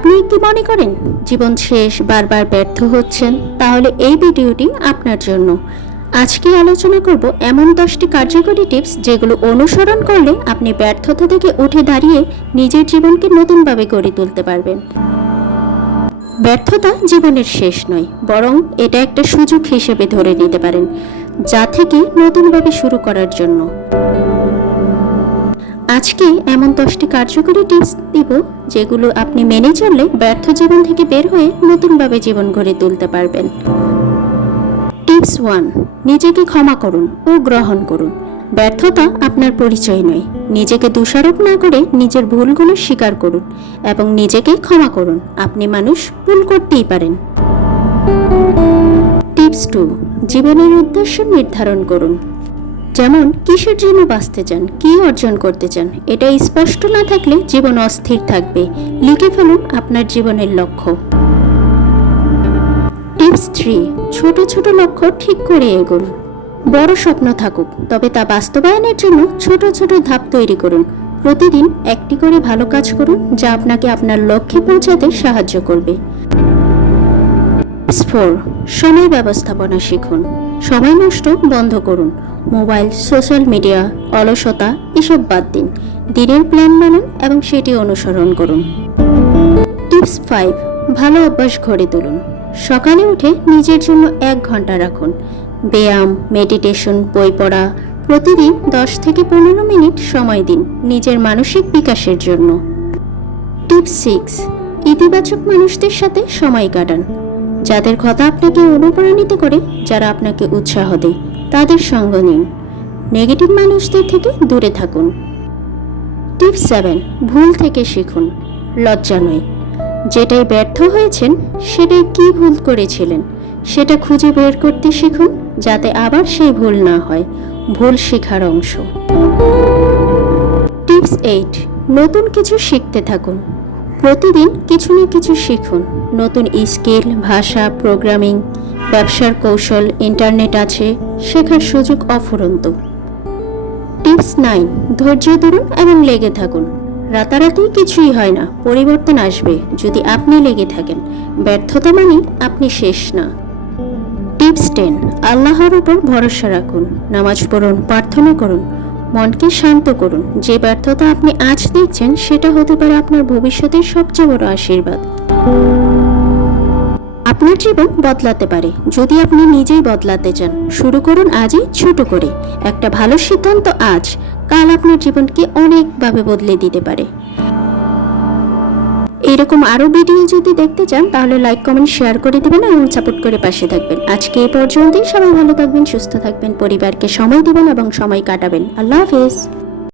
আপনি কি মনে করেন জীবন শেষ, বারবার ব্যর্থ হচ্ছেন? তাহলে এই ভিডিওটি আপনার জন্য। আজকে আলোচনা করব এমন দশটি কার্যকরী টিপস যেগুলো অনুসরণ করলে আপনি ব্যর্থতা থেকে উঠে দাঁড়িয়ে নিজের জীবনকে নতুনভাবে গড়ে তুলতে পারবেন। ব্যর্থতা জীবনের শেষ নয়, বরং এটা একটা সুযোগ হিসেবে ধরে নিতে পারেন, যা থেকে নতুনভাবে শুরু করার জন্য। আজকে এমন দশটি কার্যকরী টিপস দিব যেগুলো আপনি মেনে চললে ব্যর্থ জীবন থেকে বের হয়ে নতুনভাবে জীবন গড়ে তুলতে পারবেন। টিপস ওয়ান, নিজেকে ক্ষমা করুন ও গ্রহণ করুন। ব্যর্থতা আপনার পরিচয় নয়। নিজেকে দোষারোপ না করে নিজের ভুলগুলো স্বীকার করুন এবং নিজেকে ক্ষমা করুন। আপনি মানুষ, ভুল করতেই পারেন। টিপস টু, জীবনের উদ্দেশ্য নির্ধারণ করুন। যেমন, কিসের জন্য বাঁচতে চান, কি অর্জন করতে চান, এটা স্পষ্ট না থাকলে জীবন অস্থির থাকবে। লিখে ফেলুন আপনার জীবনের লক্ষ্য। টিপস থ্রি, ছোট ছোট লক্ষ্য ঠিক করে এগোন। বড় স্বপ্ন থাকুক, তবে তা বাস্তবায়নের জন্য ছোট ছোট ধাপ তৈরি করুন। প্রতিদিন একটি করে ভালো কাজ করুন, যা আপনাকে আপনার লক্ষ্যে পৌঁছাতে সাহায্য করবে। ফোর সময় ব্যবস্থাপনা শিখুন। সময় নষ্ট বন্ধ করুন। মোবাইল, সোশ্যাল মিডিয়া, অলসতা, এসব বাদ দিন। দিনের প্ল্যান বানান এবং সেটি অনুসরণ করুন। টিপস ফাইভ, ভালো অভ্যাস গড়ে তুলুন। সকালে উঠে নিজের জন্য এক ঘণ্টা রাখুন। ব্যায়াম, মেডিটেশন, বই পড়া, প্রতিদিন দশ থেকে পনেরো মিনিট সময় দিন নিজের মানসিক বিকাশের জন্য। টিপস সিক্স, ইতিবাচক মানুষদের সাথে সময় কাটান। যাদের কথা আপনাকে অনুপ্রাণিত করে, যারা আপনাকে উৎসাহ দেয়, তাদের সঙ্গ নিন। নেগেটিভ মানুষদের থেকে দূরে থাকুন। টিপস সেভেন, ভুল থেকে শিখুন। লজ্জা নয়। যেটাই ব্যর্থ হয়েছেন, সেটাই কি ভুল করেছিলেন, সেটা খুঁজে বের করতে শিখুন, যাতে আবার সেই ভুল না হয়। ভুল শেখার অংশ। টিপস এইট, নতুন কিছু শিখতে থাকুন। প্রতিদিন কিছু না কিছু শিখুন। নতুন স্কিল, ভাষা প্রোগ্রামিং ব্যবসার কৌশল ইন্টারনেট আছে, শেখার সুযোগ অফুরন্ত। টিপস নাইন, ধৈর্য ধরুন এবং লেগে থাকুন। রাতারাতি কিছুই হয় না, পরিবর্তন আসবে যদি আপনি লেগে থাকেন। ব্যর্থতা মানে আপনি শেষ না। টিপস টেন, আল্লাহর উপর ভরসা রাখুন। নামাজ পড়ুন, প্রার্থনা করুন। মনকে শান্ত করুন। যে ব্যর্থতা আপনি আজ দেখছেন, সেটা হতে পারে আপনার ভবিষ্যতের সবচেয়ে বড় আশীর্বাদ। আপনার জীবন বদলাতে পারে, যদি আপনি নিজেই বদলাতে চান। শুরু করুন আজই, ছোট করে। একটা ভালো সিদ্ধান্ত আজ। কাল আপনার জীবনকে অনেকভাবে বদলে দিতে পারে। এরকম আরও ভিডিও যদি দেখতে চান, তাহলে লাইক কমেন্ট শেয়ার করে দেবেন এবং সাপোর্ট করে পাশে থাকবেন। আজকে এই পর্যন্তই। সবাই ভালো থাকবেন, সুস্থ থাকবেন, পরিবারকে সময় দেবেন এবং সময় কাটাবেন। আল্লাহ হাফেজ।